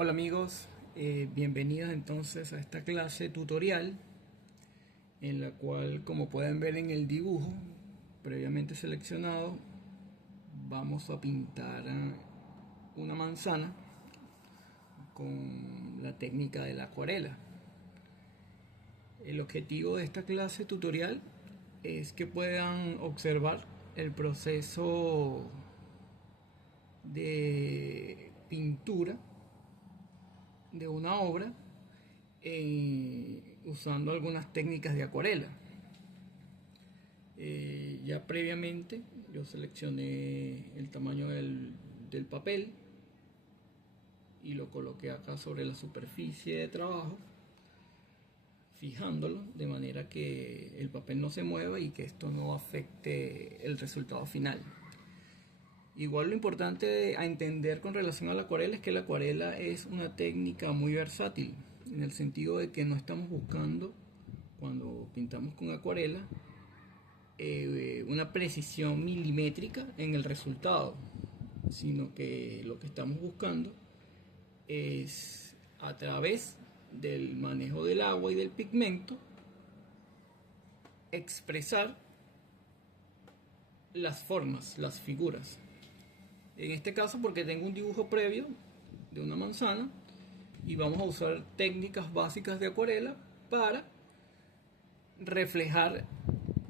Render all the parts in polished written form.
Hola amigos, bienvenidos entonces a esta clase tutorial en la cual, como pueden ver en el dibujo previamente seleccionado, vamos a pintar una manzana con la técnica de la acuarela. El objetivo de esta clase tutorial es que puedan observar el proceso de pintura de una obra usando algunas técnicas de acuarela. Ya previamente yo seleccioné el tamaño del papel y lo coloqué acá sobre la superficie de trabajo, fijándolo de manera que el papel no se mueva y que esto no afecte el resultado final. Igual lo importante a entender con relación a la acuarela es que la acuarela es una técnica muy versátil, en el sentido de que no estamos buscando, cuando pintamos con acuarela, una precisión milimétrica en el resultado, sino que lo que estamos buscando es, a través del manejo del agua y del pigmento, expresar las formas, las figuras. En este caso, porque tengo un dibujo previo de una manzana y vamos a usar técnicas básicas de acuarela para reflejar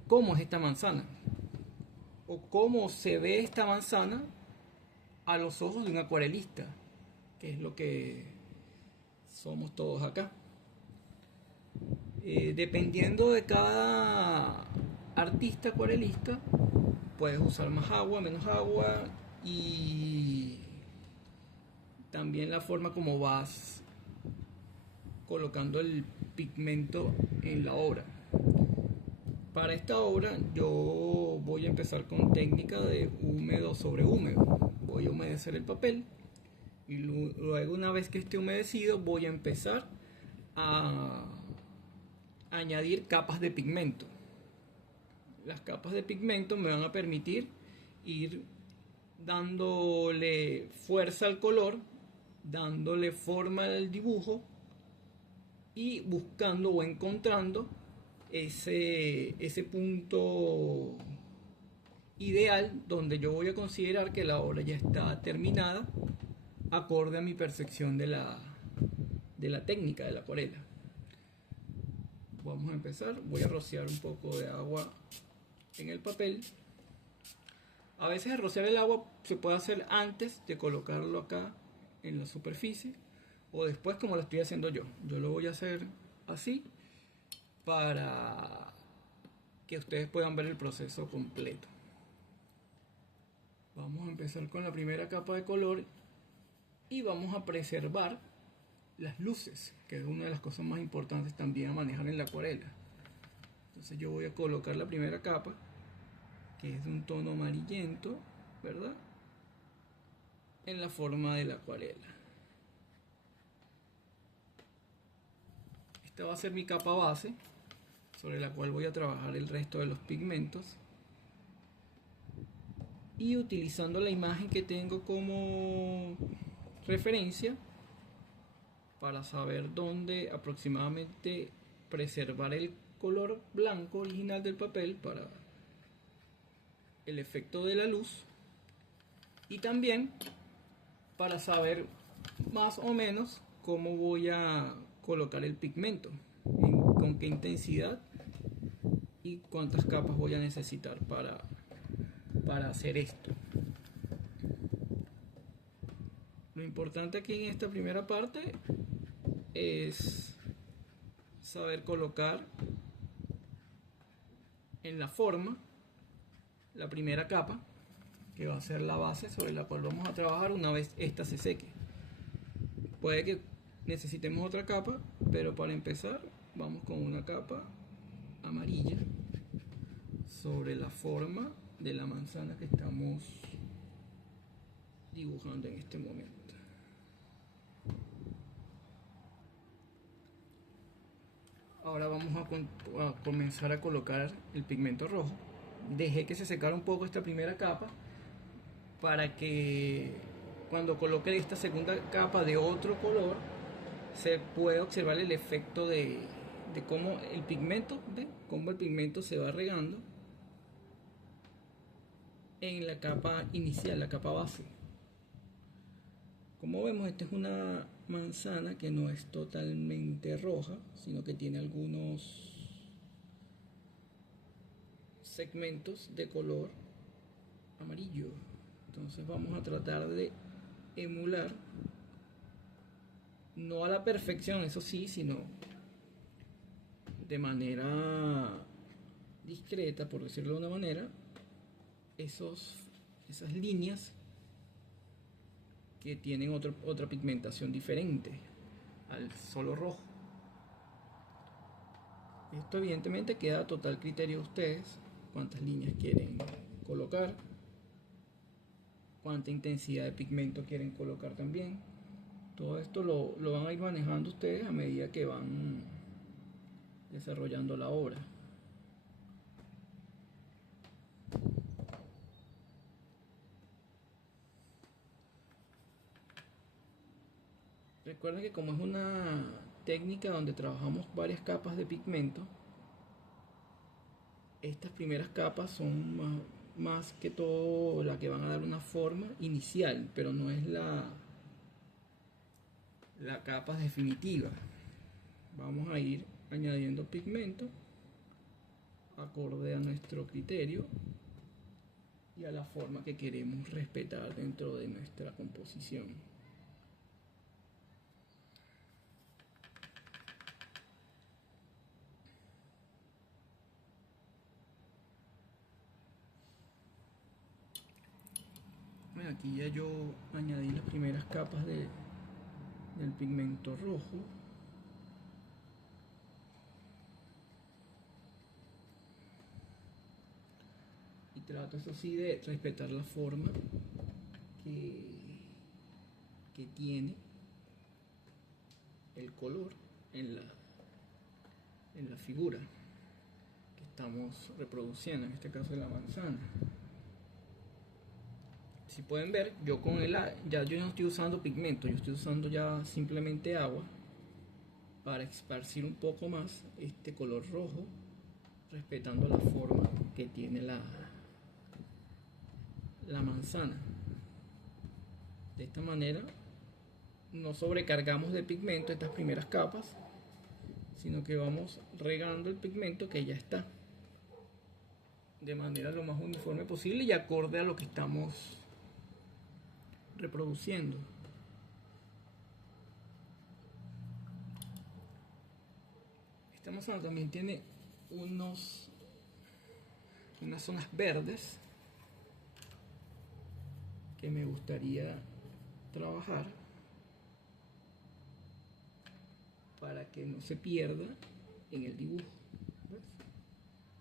cómo es esta manzana o cómo se ve esta manzana a los ojos de un acuarelista, que es lo que somos todos acá. Dependiendo de cada artista acuarelista, puedes usar más agua, menos agua, y también la forma como vas colocando el pigmento en la obra. Para esta obra yo voy a empezar con técnica de húmedo sobre húmedo. Voy a humedecer el papel y luego, una vez que esté humedecido, voy a empezar a añadir capas de pigmento. Las capas de pigmento me van a permitir ir dándole fuerza al color, dándole forma al dibujo y buscando o encontrando ese punto ideal donde yo voy a considerar que la obra ya está terminada, acorde a mi percepción de la técnica de la acuarela. Vamos a empezar. Voy a rociar un poco de agua en el papel. A veces el rociar el agua se puede hacer antes de colocarlo acá en la superficie, o después, como lo estoy haciendo yo. Yo lo voy a hacer así para que ustedes puedan ver el proceso completo. Vamos a empezar con la primera capa de color y vamos a preservar las luces, que es una de las cosas más importantes también a manejar en la acuarela. Entonces yo voy a colocar la primera capa, que es de un tono amarillento, ¿verdad?, en la forma de la acuarela. Esta va a ser mi capa base, sobre la cual voy a trabajar el resto de los pigmentos, y utilizando la imagen que tengo como referencia para saber dónde aproximadamente preservar el color blanco original del papel para el efecto de la luz, y también para saber más o menos cómo voy a colocar el pigmento, con qué intensidad y cuántas capas voy a necesitar para hacer esto. Lo importante aquí en esta primera parte es saber colocar en la forma la primera capa, que va a ser la base sobre la cual vamos a trabajar una vez esta se seque. Puede que necesitemos otra capa, pero para empezar vamos con una capa amarilla sobre la forma de la manzana que estamos dibujando en este momento. Ahora vamos a comenzar a colocar el pigmento rojo. Dejé que se secara un poco esta primera capa para que cuando coloque esta segunda capa de otro color, se puede observar el efecto de cómo el pigmento, ¿ven? Cómo el pigmento se va regando en la capa inicial, la capa base. Como vemos, esta es una manzana que no es totalmente roja, sino que tiene algunos segmentos de color amarillo. Entonces vamos a tratar de emular, no a la perfección, eso sí, sino de manera discreta, por decirlo de una manera, esas líneas que tienen otra pigmentación diferente al solo rojo. Esto evidentemente queda a total criterio de ustedes, cuántas líneas quieren colocar, cuánta intensidad de pigmento quieren colocar también. Todo esto lo van a ir manejando ustedes a medida que van desarrollando la obra. Recuerden que como es una técnica donde trabajamos varias capas de pigmento, estas primeras capas son más que todo la que van a dar una forma inicial, pero no es la capa definitiva. Vamos a ir añadiendo pigmento acorde a nuestro criterio y a la forma que queremos respetar dentro de nuestra composición. Bueno, aquí ya yo añadí las primeras capas del pigmento rojo. Y trato, eso sí, de respetar la forma que tiene el color en la figura que estamos reproduciendo, en este caso de la manzana. Si pueden ver, yo con ya yo no estoy usando pigmento, yo estoy usando ya simplemente agua para esparcir un poco más este color rojo, respetando la forma que tiene la manzana. De esta manera no sobrecargamos de pigmento estas primeras capas, sino que vamos regando el pigmento que ya está de manera lo más uniforme posible y acorde a lo que estamos reproduciendo. Esta manzana también tiene unas zonas verdes que me gustaría trabajar para que no se pierda en el dibujo. ¿Ves?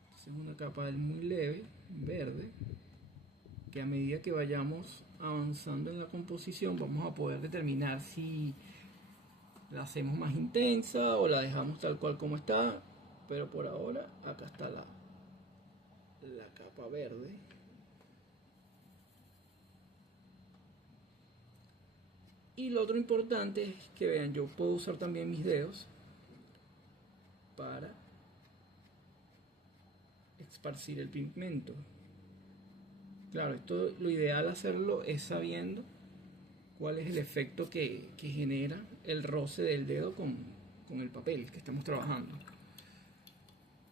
Entonces es una capa muy leve, verde, que a medida que vayamos avanzando en la composición vamos a poder determinar si la hacemos más intensa o la dejamos tal cual como está, pero por ahora acá está la capa verde. Y lo otro importante es que vean, yo puedo usar también mis dedos para esparcir el pigmento. Claro, esto lo ideal hacerlo es sabiendo cuál es el efecto que genera el roce del dedo con el papel que estamos trabajando.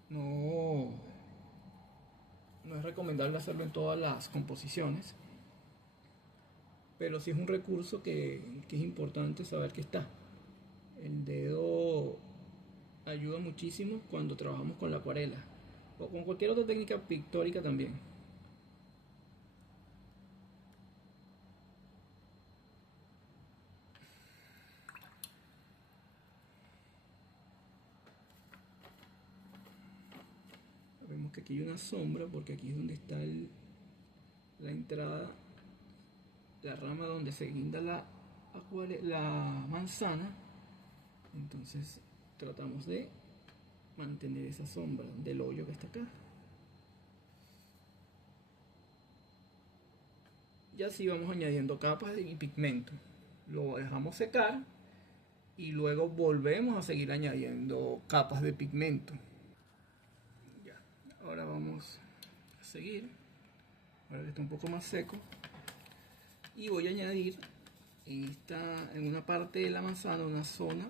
No es recomendable hacerlo en todas las composiciones, pero sí es un recurso que es importante saber que está. El dedo ayuda muchísimo cuando trabajamos con la acuarela o con cualquier otra técnica pictórica también. Vemos que aquí hay una sombra porque aquí es donde está la entrada, la rama donde se guinda la manzana. Entonces tratamos de mantener esa sombra del hoyo que está acá. Y así vamos añadiendo capas y pigmento. Lo dejamos secar y luego volvemos a seguir añadiendo capas de pigmento. Ya, ahora vamos a seguir. Ahora que está un poco más seco. Y voy a añadir en una parte de la manzana una zona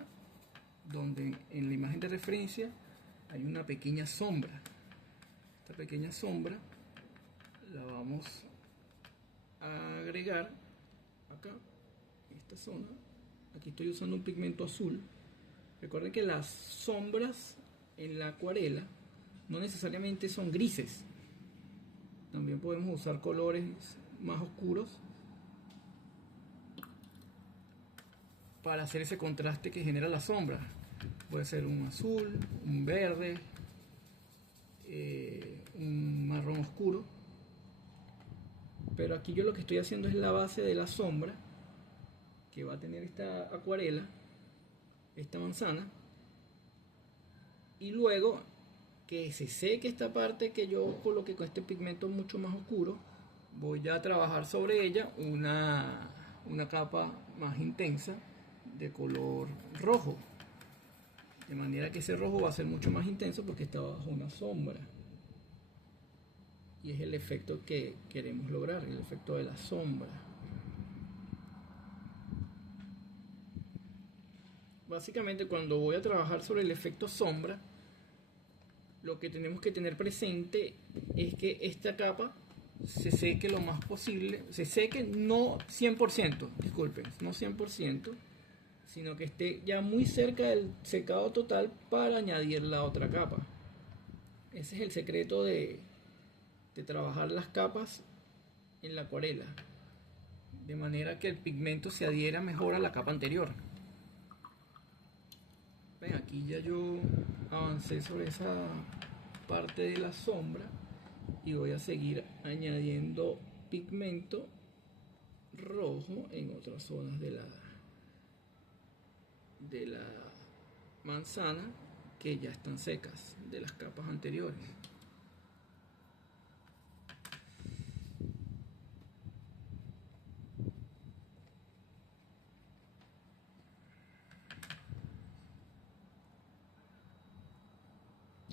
donde en la imagen de referencia hay una pequeña sombra. Esta pequeña sombra la vamos a agregar acá, en esta zona. Aquí estoy usando un pigmento azul. Recuerden que las sombras en la acuarela no necesariamente son grises. También podemos usar colores más oscuros para hacer ese contraste que genera la sombra. Puede ser un azul, un verde, un marrón oscuro. Pero aquí yo lo que estoy haciendo es la base de la sombra que va a tener esta acuarela, esta manzana. Y luego que se seque esta parte que yo coloqué con este pigmento mucho más oscuro, voy a trabajar sobre ella una capa más intensa de color rojo, de manera que ese rojo va a ser mucho más intenso porque está bajo una sombra, y es el efecto que queremos lograr, el efecto de la sombra. Básicamente, cuando voy a trabajar sobre el efecto sombra, lo que tenemos que tener presente es que esta capa se seque lo más posible, se seque no 100%, disculpen, no 100%, sino que esté ya muy cerca del secado total para añadir la otra capa. Ese es el secreto de trabajar las capas en la acuarela, de manera que el pigmento se adhiera mejor a la capa anterior. Ven, aquí ya yo avancé sobre esa parte de la sombra y voy a seguir añadiendo pigmento rojo en otras zonas de la manzana que ya están secas de las capas anteriores.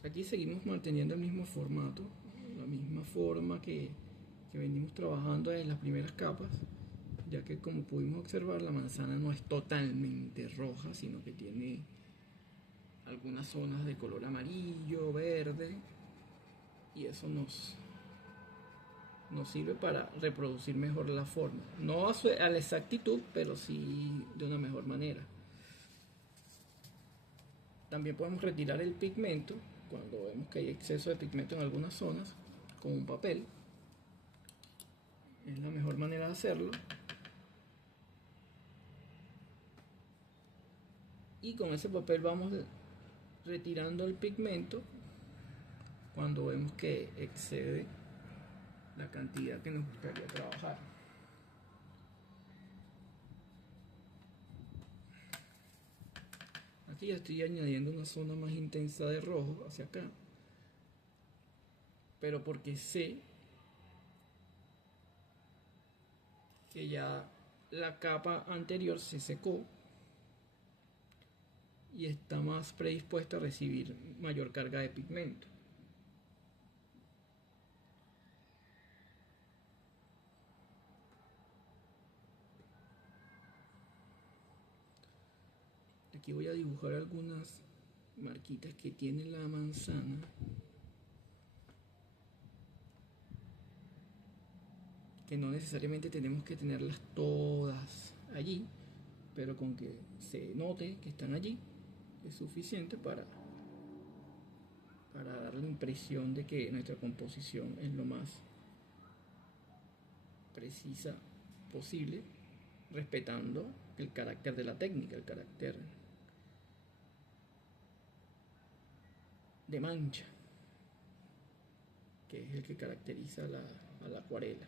Aquí seguimos manteniendo el mismo formato, la misma forma que venimos trabajando en las primeras capas, ya que como pudimos observar la manzana no es totalmente roja, sino que tiene algunas zonas de color amarillo, verde, y eso nos sirve para reproducir mejor la forma. No a la exactitud, pero sí de una mejor manera. También podemos retirar el pigmento cuando vemos que hay exceso de pigmento en algunas zonas con un papel. Es la mejor manera de hacerlo. Y con ese papel vamos retirando el pigmento cuando vemos que excede la cantidad que nos gustaría trabajar. Aquí ya estoy añadiendo una zona más intensa de rojo hacia acá, pero porque sé que ya la capa anterior se secó y está más predispuesta a recibir mayor carga de pigmento. Aquí voy a dibujar algunas marquitas que tiene la manzana, que no necesariamente tenemos que tenerlas todas allí, pero con que se note que están allí es suficiente para dar la impresión de que nuestra composición es lo más precisa posible, respetando el carácter de la técnica, el carácter de mancha, que es el que caracteriza a la acuarela.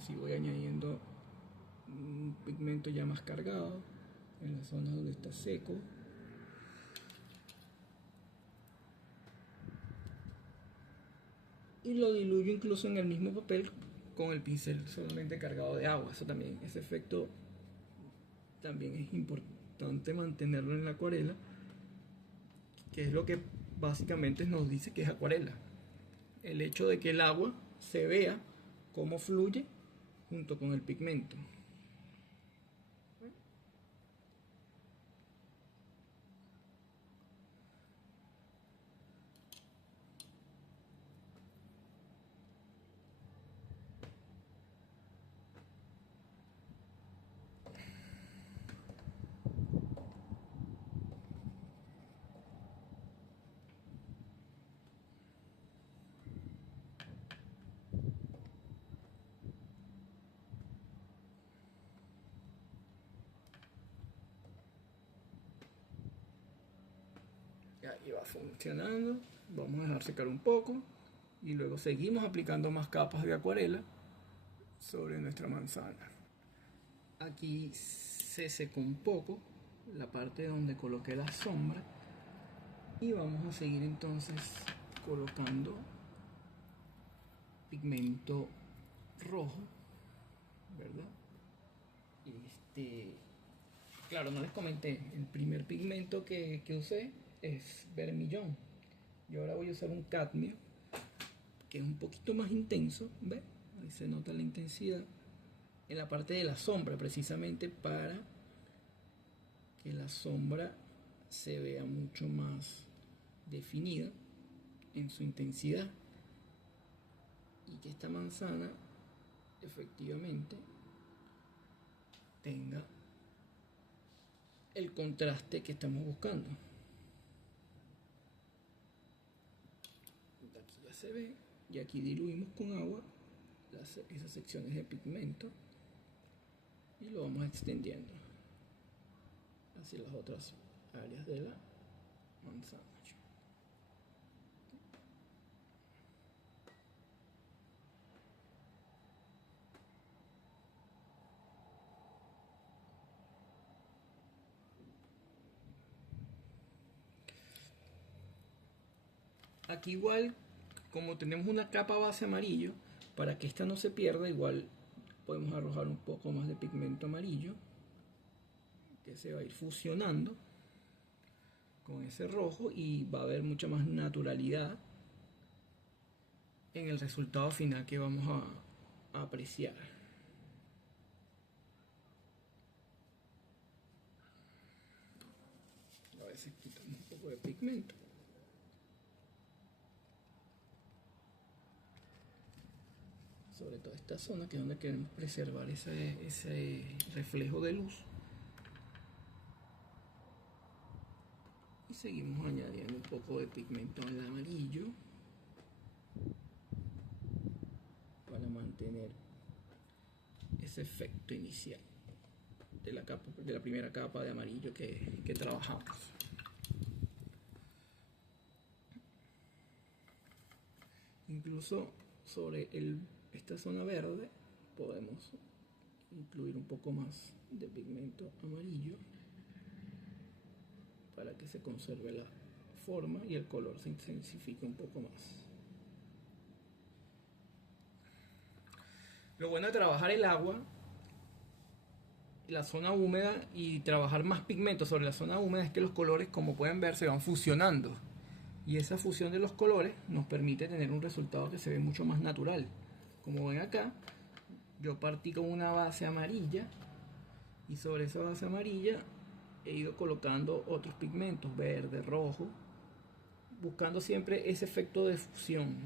Así voy añadiendo un pigmento ya más cargado en la zona donde está seco. Y lo diluyo incluso en el mismo papel con el pincel solamente cargado de agua. Eso también, ese efecto también es importante mantenerlo en la acuarela, que es lo que básicamente nos dice que es acuarela. El hecho de que el agua se vea cómo fluye junto con el pigmento. Ahí va funcionando. Vamos a dejar secar un poco y luego seguimos aplicando más capas de acuarela sobre nuestra manzana. Aquí se secó un poco la parte donde coloqué la sombra y vamos a seguir entonces colocando pigmento rojo, ¿verdad? Claro, no les comenté, el primer pigmento que usé es vermillón. Yo ahora voy a usar un cadmio que es un poquito más intenso, ¿ves? Ahí se nota la intensidad en la parte de la sombra, precisamente para que la sombra se vea mucho más definida en su intensidad y que esta manzana efectivamente tenga el contraste que estamos buscando. Aquí ya se ve, y aquí diluimos con agua esas secciones de pigmento y lo vamos extendiendo hacia las otras áreas de la manzana. Aquí igual, como tenemos una capa base amarillo, para que esta no se pierda, igual podemos arrojar un poco más de pigmento amarillo que se va a ir fusionando con ese rojo y va a haber mucha más naturalidad en el resultado final que vamos a apreciar. A veces quitamos un poco de pigmento. Sobre todo esta zona que es donde queremos preservar ese reflejo de luz. Y seguimos añadiendo un poco de pigmento en el amarillo para mantener ese efecto inicial de la primera capa de amarillo que trabajamos. Incluso sobre esta zona verde podemos incluir un poco más de pigmento amarillo para que se conserve la forma y el color se intensifique un poco más. Lo bueno de trabajar el agua, la zona húmeda y trabajar más pigmento sobre la zona húmeda es que los colores, como pueden ver, se van fusionando. Y esa fusión de los colores nos permite tener un resultado que se ve mucho más natural. Como ven acá, yo partí con una base amarilla y sobre esa base amarilla he ido colocando otros pigmentos, verde, rojo, buscando siempre ese efecto de fusión.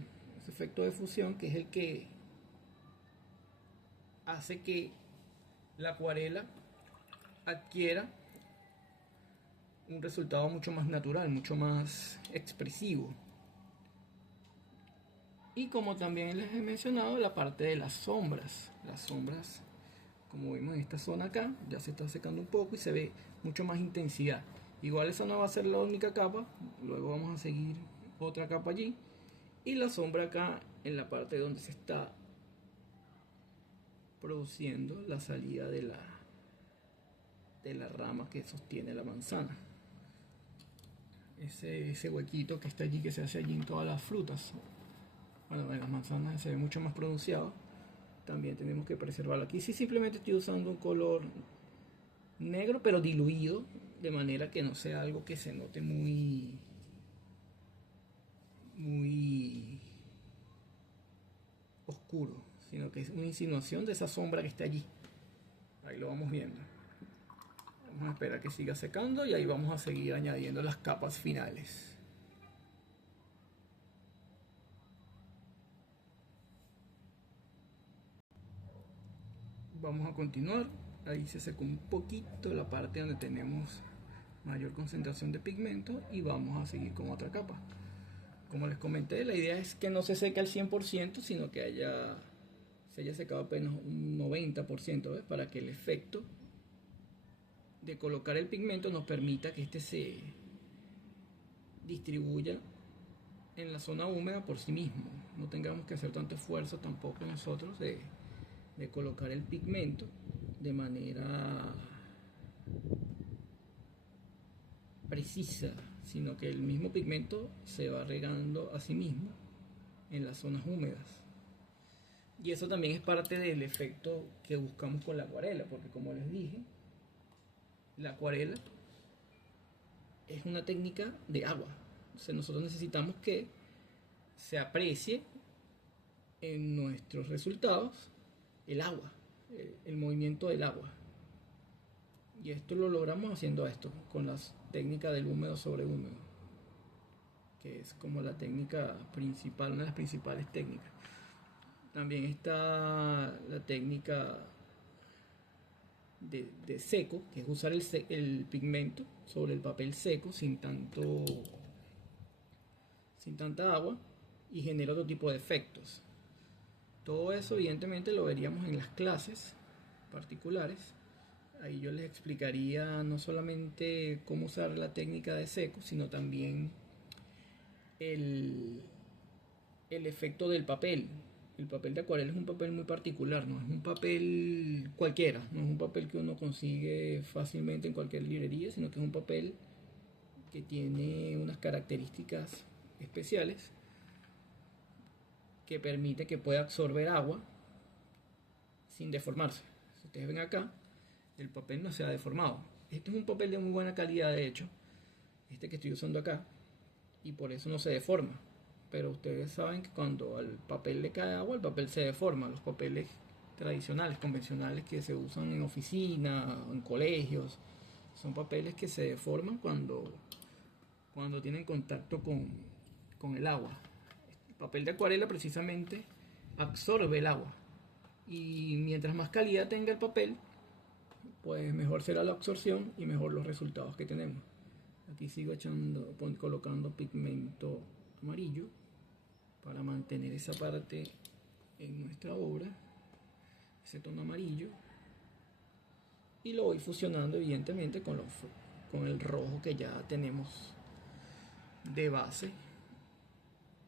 Ese efecto de fusión que es el que hace que la acuarela adquiera un resultado mucho más natural, mucho más expresivo. Y como también les he mencionado, la parte de las sombras. Las sombras, como vemos en esta zona acá, ya se está secando un poco y se ve mucho más intensidad. Igual esa no va a ser la única capa, luego vamos a seguir otra capa allí. Y la sombra acá en la parte donde se está produciendo la salida de la rama que sostiene la manzana. Ese huequito que está allí, que se hace allí en todas las frutas, bueno, en las manzanas se ve mucho más pronunciado, también tenemos que preservarlo. Aquí sí simplemente estoy usando un color negro pero diluido, de manera que no sea algo que se note muy oscuro, sino que es una insinuación de esa sombra que está allí. Ahí lo vamos viendo. Vamos a esperar que siga secando y ahí vamos a seguir añadiendo las capas finales. Vamos a continuar. Ahí se secó un poquito la parte donde tenemos mayor concentración de pigmento y vamos a seguir con otra capa. Como les comenté, la idea es que no se seque al 100%, sino que se haya secado apenas un 90%, ¿ves? Para que el efecto de colocar el pigmento nos permita que este se distribuya en la zona húmeda por sí mismo. No tengamos que hacer tanto esfuerzo tampoco nosotros de colocar el pigmento de manera precisa, sino que el mismo pigmento se va regando a sí mismo en las zonas húmedas. Y eso también es parte del efecto que buscamos con la acuarela, porque como les dije, la acuarela es una técnica de agua. Entonces nosotros necesitamos que se aprecie en nuestros resultados el agua, el movimiento del agua. Y esto lo logramos haciendo esto, con la técnica del húmedo sobre húmedo, que es como la técnica principal, una de las principales técnicas. También está la técnica de seco, que es usar el pigmento sobre el papel seco sin tanta agua, y genera otro tipo de efectos. Todo eso evidentemente lo veríamos en las clases particulares. Ahí yo les explicaría no solamente cómo usar la técnica de seco, sino también el efecto del papel. El papel de acuarela es un papel muy particular, no es un papel cualquiera, no es un papel que uno consigue fácilmente en cualquier librería, sino que es un papel que tiene unas características especiales que permite que pueda absorber agua sin deformarse. Si ustedes ven acá, el papel no se ha deformado. Este es un papel de muy buena calidad, de hecho, este que estoy usando acá, y por eso no se deforma. Pero ustedes saben que cuando al papel le cae agua, el papel se deforma. Los papeles tradicionales, convencionales, que se usan en oficina, en colegios, son papeles que se deforman cuando tienen contacto con el agua. El papel de acuarela precisamente absorbe el agua, y mientras más calidad tenga el papel, pues mejor será la absorción y mejor los resultados que tenemos. Aquí sigo colocando pigmento amarillo para mantener esa parte en nuestra obra, ese tono amarillo, y lo voy fusionando evidentemente con el rojo que ya tenemos de base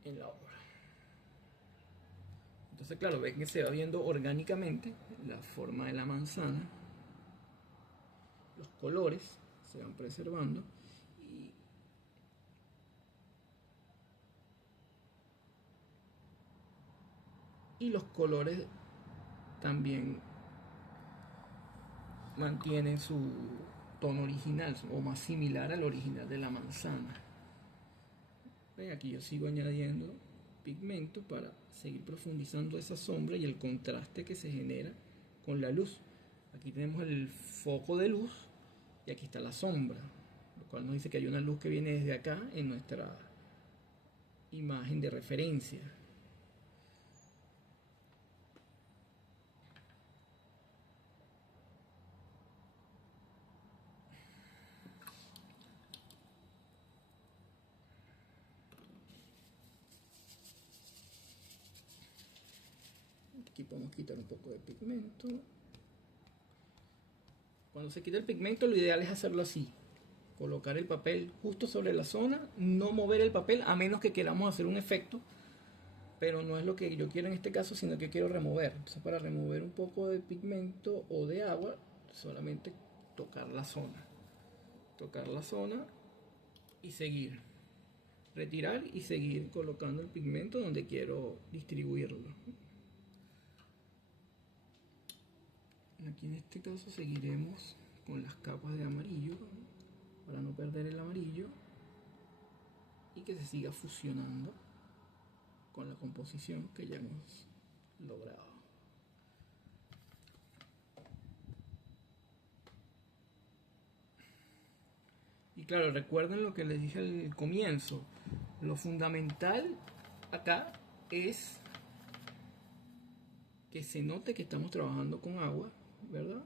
en la obra. Entonces, claro, ven que se va viendo orgánicamente la forma de la manzana, los colores se van preservando, y los colores también mantienen su tono original o más similar al original de la manzana. Ven, aquí yo sigo añadiendo pigmento para seguir profundizando esa sombra y el contraste que se genera con la luz. Aquí tenemos el foco de luz y aquí está la sombra, lo cual nos dice que hay una luz que viene desde acá en nuestra imagen de referencia. Aquí podemos quitar un poco de pigmento. Cuando se quita el pigmento, lo ideal es hacerlo así: colocar el papel justo sobre la zona, no mover el papel a menos que queramos hacer un efecto pero no es lo que yo quiero en este caso, sino que quiero remover. Entonces, para remover un poco de pigmento o de agua, solamente tocar la zona y seguir, retirar y seguir colocando el pigmento donde quiero distribuirlo. Aquí en este caso seguiremos con las capas de amarillo para no perder el amarillo y que se siga fusionando con la composición que ya hemos logrado. Y claro, recuerden lo que les dije al comienzo. Lo fundamental acá es que se note que estamos trabajando con agua, ¿verdad?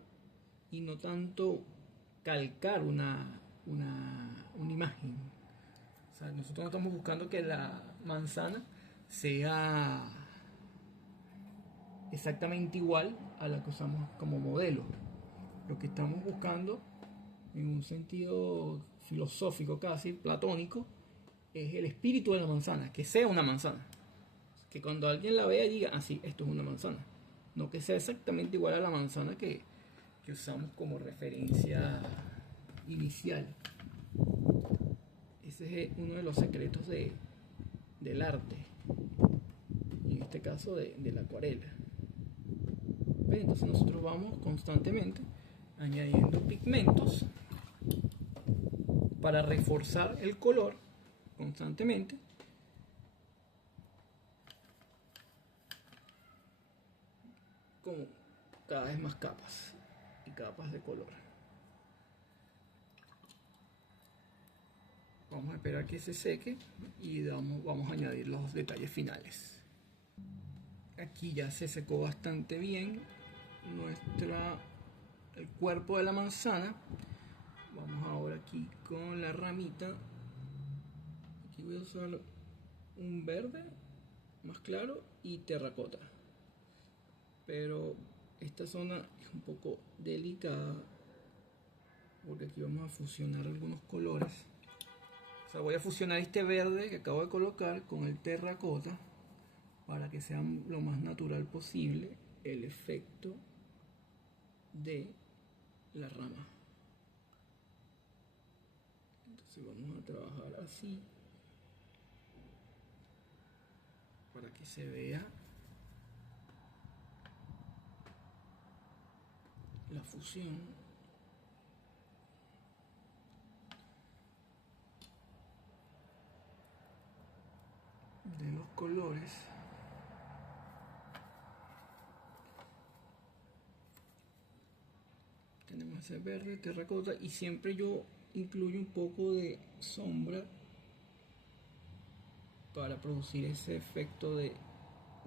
Y no tanto calcar una imagen. O sea, nosotros no estamos buscando que la manzana sea exactamente igual a la que usamos como modelo. Lo que estamos buscando, en un sentido filosófico casi, platónico, es el espíritu de la manzana, que sea una manzana. Que cuando alguien la vea diga, ah, sí, esto es una manzana. No que sea exactamente igual a la manzana que usamos como referencia inicial. Ese es uno de los secretos del arte, y en este caso de la acuarela. Entonces nosotros vamos constantemente añadiendo pigmentos para reforzar el color constantemente, con cada vez más capas y capas de color. Vamos a esperar que se seque y vamos a añadir los detalles finales. Aquí ya se secó bastante bien el cuerpo de la manzana. Vamos ahora aquí con la ramita. Aquí voy a usar un verde más claro y terracota, pero esta zona es un poco delicada porque aquí vamos a fusionar algunos colores. O sea, voy a fusionar este verde que acabo de colocar con el terracota para que sea lo más natural posible el efecto de la rama. Entonces vamos a trabajar así para que se vea la fusión de los colores. Tenemos ese verde, terracota, y siempre yo incluyo un poco de sombra para producir ese efecto de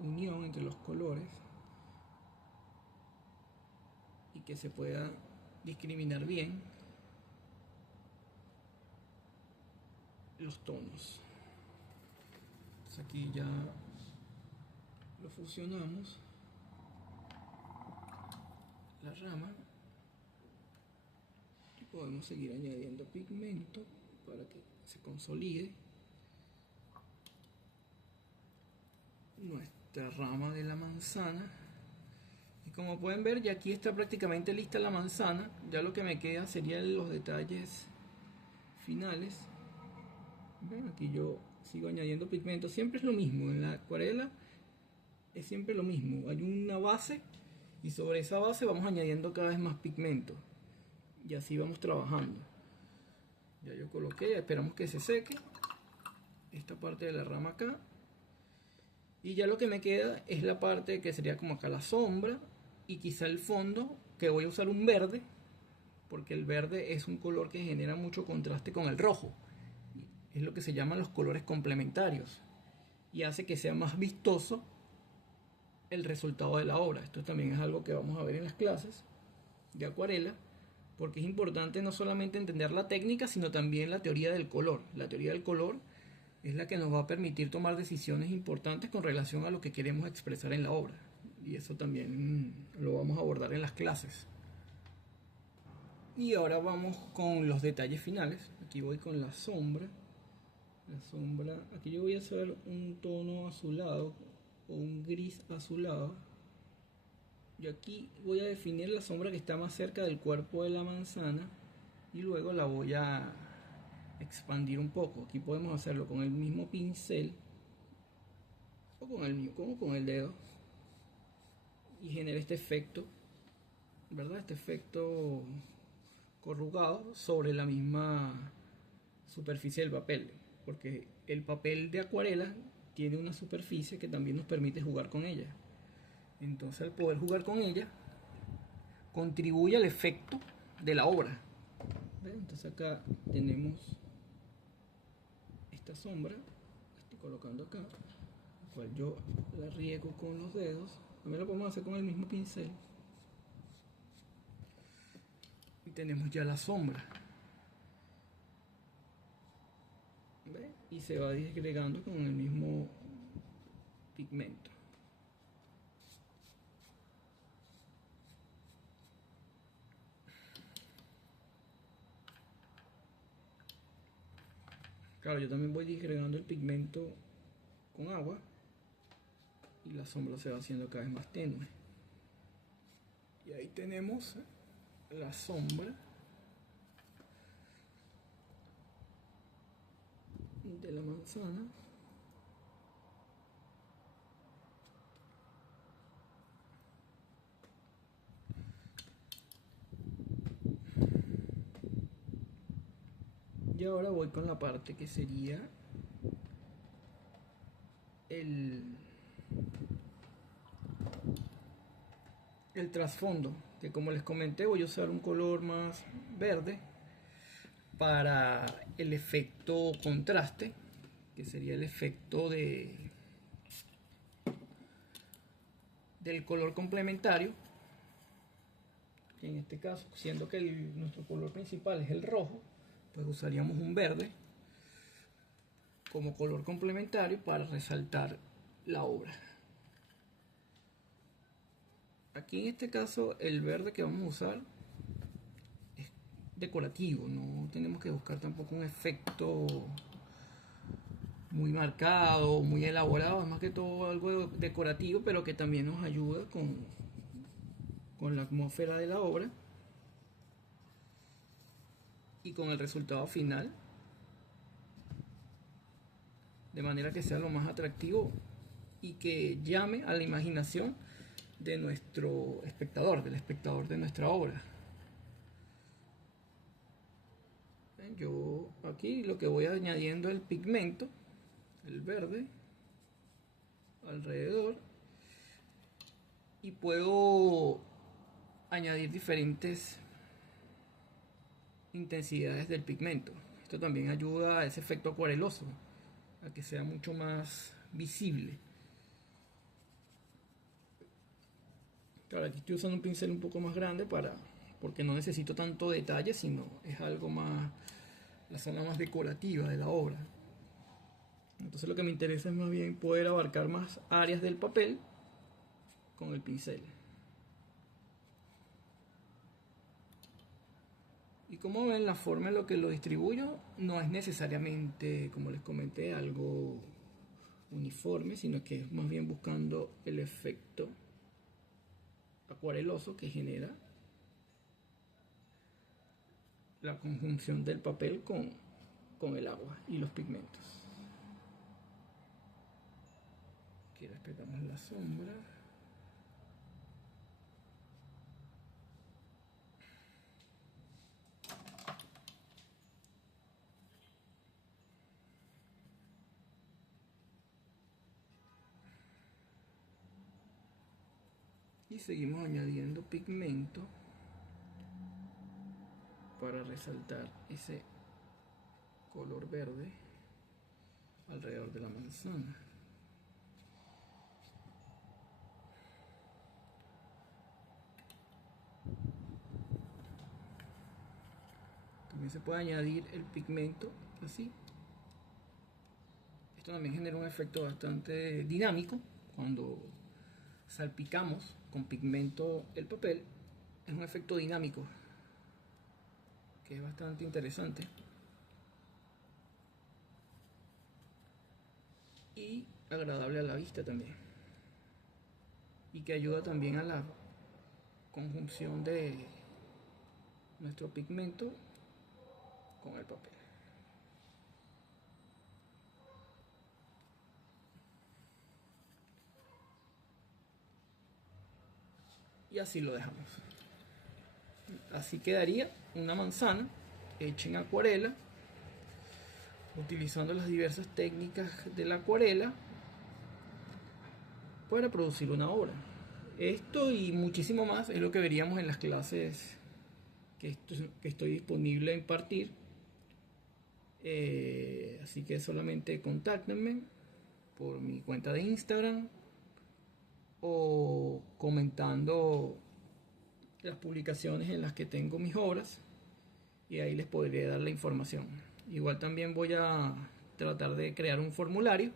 unión entre los colores y que se pueda discriminar bien los tonos. Entonces aquí ya lo fusionamos, la rama, y podemos seguir añadiendo pigmento para que se consolide nuestra rama de la manzana. Y como pueden ver, ya aquí está prácticamente lista la manzana. Ya lo que me queda serían los detalles finales. ¿Ven? Aquí yo sigo añadiendo pigmento. Siempre es lo mismo, en la acuarela es siempre lo mismo. Hay una base y sobre esa base vamos añadiendo cada vez más pigmento, y así vamos trabajando. Ya yo coloqué, esperamos que se seque esta parte de la rama acá, y ya lo que me queda es la parte que sería como acá la sombra y quizá el fondo, que voy a usar un verde porque el verde es un color que genera mucho contraste con el rojo. Es lo que se llaman los colores complementarios y hace que sea más vistoso el resultado de la obra. Esto también es algo que vamos a ver en las clases de acuarela, porque es importante no solamente entender la técnica, sino también la teoría del color. La teoría del color es la que nos va a permitir tomar decisiones importantes con relación a lo que queremos expresar en la obra, y eso también lo vamos a abordar en las clases. Y ahora vamos con los detalles finales. Aquí voy con la sombra. Aquí yo voy a hacer un tono azulado o un gris azulado. Yo aquí voy a definir la sombra que está más cerca del cuerpo de la manzana y luego la voy a expandir un poco. Aquí podemos hacerlo con el mismo pincel o como con el dedo y genera este efecto, ¿verdad? Este efecto corrugado sobre la misma superficie del papel, porque el papel de acuarela tiene una superficie que también nos permite jugar con ella. Entonces, al poder jugar con ella, contribuye al efecto de la obra. ¿Ven? Entonces acá tenemos esta sombra, la estoy colocando acá, la cual yo la riego con los dedos. También lo podemos hacer con el mismo pincel. Y tenemos ya la sombra. ¿Ven? Y se va disgregando con el mismo pigmento. Claro, yo también voy disgregando el pigmento con agua y la sombra se va haciendo cada vez más tenue. Y ahí tenemos la sombra de la manzana. Y ahora voy con la parte que sería el trasfondo, que como les comenté voy a usar un color más verde para el efecto contraste, que sería el efecto del color complementario, que en este caso, siendo que nuestro color principal es el rojo, pues usaríamos un verde como color complementario para resaltar la obra. Aquí en este caso el verde que vamos a usar es decorativo, no tenemos que buscar tampoco un efecto muy marcado, muy elaborado, es más que todo algo decorativo, pero que también nos ayuda con la atmósfera de la obra y con el resultado final, de manera que sea lo más atractivo y que llame a la imaginación de nuestro espectador, del espectador de nuestra obra. Yo aquí lo que voy añadiendo es el pigmento, el verde, alrededor, y puedo añadir diferentes intensidades del pigmento. Esto también ayuda a ese efecto acuareloso, a que sea mucho más visible. Claro, aquí estoy usando un pincel un poco más grande porque no necesito tanto detalle, sino es algo más, la zona más decorativa de la obra. Entonces lo que me interesa es más bien poder abarcar más áreas del papel con el pincel. Y como ven, la forma en la que lo distribuyo no es necesariamente, como les comenté, algo uniforme, sino que es más bien buscando el efecto acuareloso que genera la conjunción del papel con el agua y los pigmentos. Aquí respetamos la sombra. Y seguimos añadiendo pigmento para resaltar ese color verde alrededor de la manzana. También se puede añadir el pigmento así. Esto también genera un efecto bastante dinámico cuando salpicamos con pigmento el papel. Es un efecto dinámico que es bastante interesante y agradable a la vista también. y que ayuda también a la conjunción de nuestro pigmento con el papel. Y así lo dejamos. Así quedaría una manzana hecha en acuarela, utilizando las diversas técnicas de la acuarela para producir una obra. Esto y muchísimo más es lo que veríamos en las clases que estoy disponible a impartir. Así que solamente contáctenme por mi cuenta de Instagram o comentando las publicaciones en las que tengo mis obras, y ahí les podré dar la información. Igual también voy a tratar de crear un formulario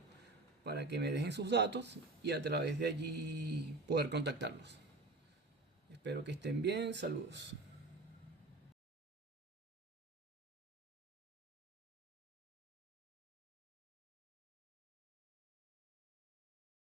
para que me dejen sus datos y a través de allí poder contactarlos. Espero que estén bien. Saludos.